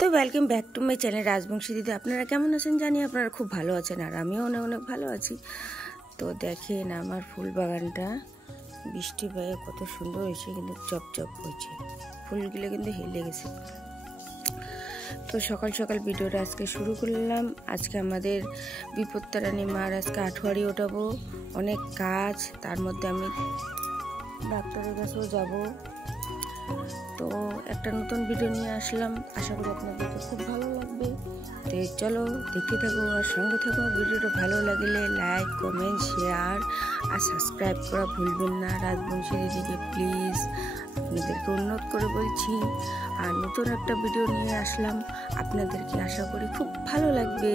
তো welcome back to my channel Rajbanshi দিদি। আপনারা কেমন আছেন জানি আপনারা খুব ভালো আছেন, আর আমিও অনেক অনেক ভালো আছি। তো দেখেন আমার ফুল বাগানটা বৃষ্টি পেয়ে কত সুন্দর হয়েছে, কিন্তু চপচপ হয়েছে, ফুলগুলো কিন্তু হেলে গেছে। তো সকাল সকাল ভিডিওটা আজকে শুরু করলাম। আজকে আমাদের বিপত্তারানী মার আজকে আঠোয়ারি ওঠাবো, অনেক কাজ, তার মধ্যে আমি ডাক্তারের কাছেও যাব। তো একটা নতুন ভিডিও নিয়ে আসলাম, আশা করি আপনাদেরকে খুব ভালো লাগবে। তো চলো দেখতে থাকো আর সঙ্গে থাকো। ভিডিওটা ভালো লাগলে লাইক, কমেন্ট, শেয়ার আর সাবস্ক্রাইব করা ভুলবেন না। রাজবংশী দিদিকে প্লিজ আপনাদেরকে অনুরোধ করে বলছি। আর নতুন একটা ভিডিও নিয়ে আসলাম, আপনাদেরকে আশা করি খুব ভালো লাগবে।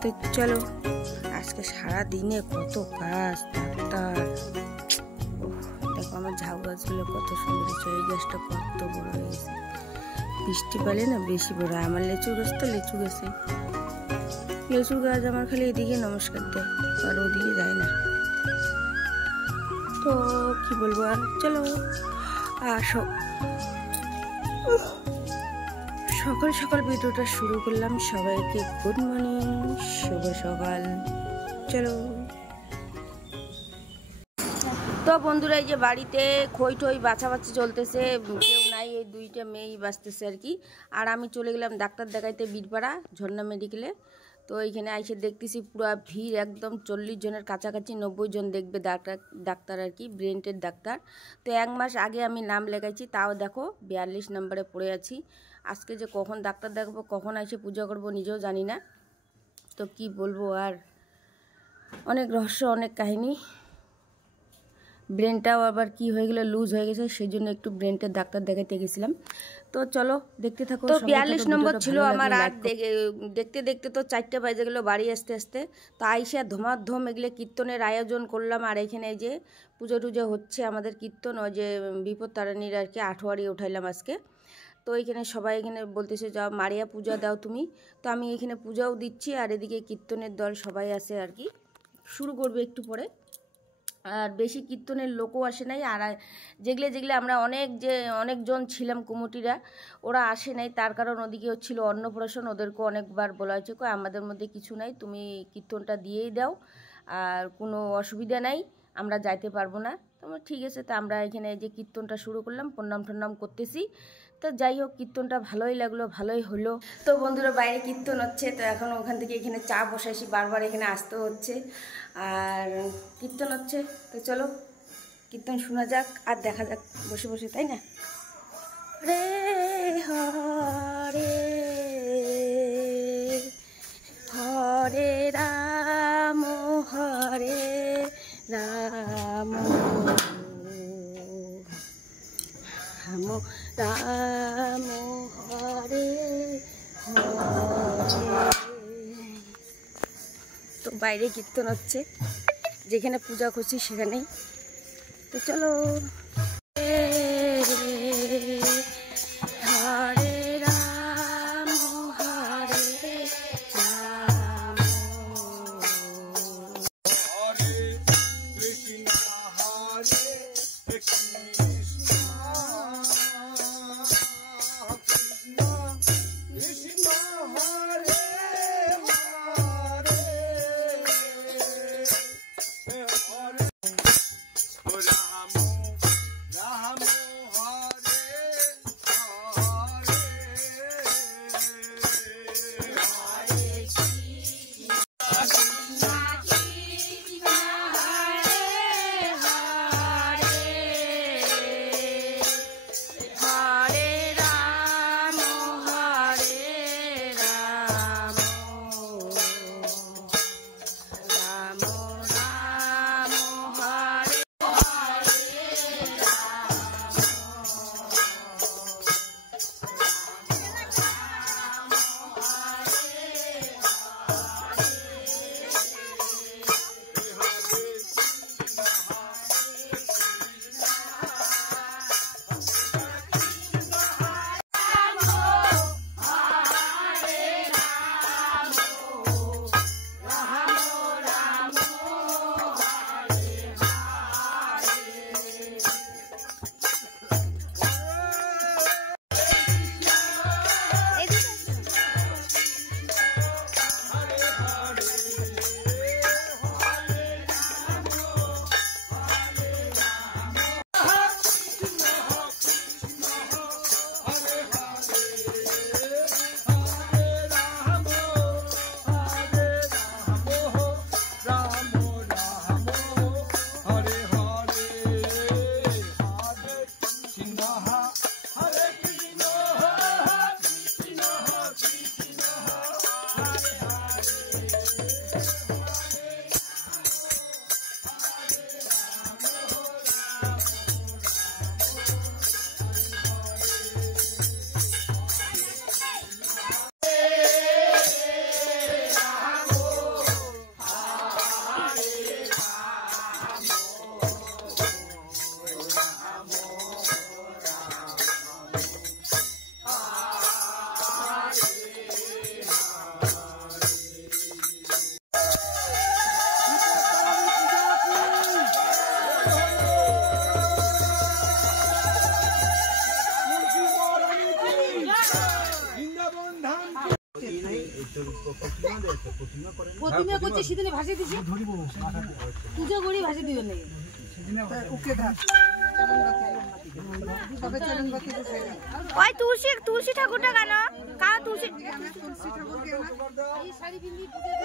তো চলো, আজকে সারা দিনে কত কাজ, ডাক্তার, দেখো আমার ঝাউ গাছগুলো কত সুন্দর হয়েছে, এই গাছটা কত বড় হয়েছে, বৃষ্টি পেলে না বেশি বড়। আমার লেচু গাছ তো লেচু গেছে, লেচু গাছ আমার খালি এদিকে নমস্কার দেয় আর ওদিকে যায় না। তো কি বলবো আর, চলো আসো। সকাল সকাল ভিডিওটা শুরু করলাম। সবাইকে গুড মর্নিং, শুভ সকাল। চলো। তো বন্ধুরা, এই যে বাড়িতে খই ঠই বাছাবাছি চলতেছে, কেউ নাই, এই দুইটা মেয়েই বাঁচতেছে আর কি। আর আমি চলে গেলাম ডাক্তার দেখাইতে বীরপাড়া ঝর্ণা মেডিকেলে। তো এইখানে আইসে দেখতেছি পুরো ভিড়, একদম 40 জনের কাছাকাছি, 90 জন দেখবে ডাক্তার আর কি, ব্রেনের ডাক্তার। তো 1 মাস আগে আমি নাম লেখাইছি, তাও দেখো 42 নম্বরে পড়ে আছি। আজকে যে কখন ডাক্তার দেখাবো, কখন এসে পূজা করব নিজেও জানি না। তো কি বলবো আর, অনেক রহস্য, অনেক কাহিনী। ব্রেনটাও আবার কি হয়ে গেল, লুজ হয়ে গেছে, সেই জন্য একটু ব্রেনটার ডাক্তার দেখাতে গেছিলাম। তো চলো দেখতে থাকো। তো 42 নম্বর ছিল আমার, আর দেখতে দেখতে তো 4টা বাজে গেলো বাড়ি আসতে আসতে। তো আইসা ধমাধম এগুলো কীর্তনের আয়োজন করলাম। আর এখানে এই যে পুজো টুজো হচ্ছে আমাদের কীর্তন, ওই যে বিপত্তারানীর আর কি আঠোয়ারি উঠাইলাম আজকে। তো এইখানে সবাই এখানে বলতেছে যাও মারিয়া পূজা দাও তুমি। তো আমি এখানে পূজাও দিচ্ছি, আর এদিকে কীর্তনের দল সবাই আছে আর কি, শুরু করবে একটু পরে। আর বেশি কীর্তনের লোকও আসে নাই। আর যেগুলো আমরা অনেকজন ছিলাম কমিটিরা, ওরা আসে নাই, তার কারণ ওদিকে হচ্ছিল অন্নপ্রাশন। ওদেরকে অনেকবার বলা হয়েছে আমাদের মধ্যে কিছু নাই, তুমি কীর্তনটা দিয়েই দাও, আর কোনো অসুবিধা নাই, আমরা যাইতে পারবো না। তো ঠিক আছে, তো আমরা এখানে যে কীর্তনটা শুরু করলাম, প্রণাম টন্নাম করতেছি। তো যাই হোক, কীর্তনটা ভালোই লাগলো, ভালোই হলো। তো বন্ধুরা, বাইরে কীর্তন হচ্ছে, তো এখন ওখান থেকে এখানে চা বসাইছি, বারবার এখানে আসতে হচ্ছে, আর কীর্তন হচ্ছে। তো চলো কীর্তন শোনা যাক আর দেখা যাক বসে বসে, তাই না? রে হরে হরে রাম হরে রাম রাম রাম হরে হরে। তো বাইরে কীর্তন হচ্ছে, যেখানে পূজা করছি সেখানেই। তো চলো। হরে রাম হরে রাম, হরে কৃষ্ণ হরে কৃষ্ণ, কৃষ্ণ হরে হরে, রাম প্রতিমা করছে সেদিনে ভাসিয়ে দিছি পুজো করি ভাসিয়ে দিবেন নাকি ওই তুলসী তুলসী ঠাকুরটা কেন কা তুলসী শাড়ি পিন্দি কথা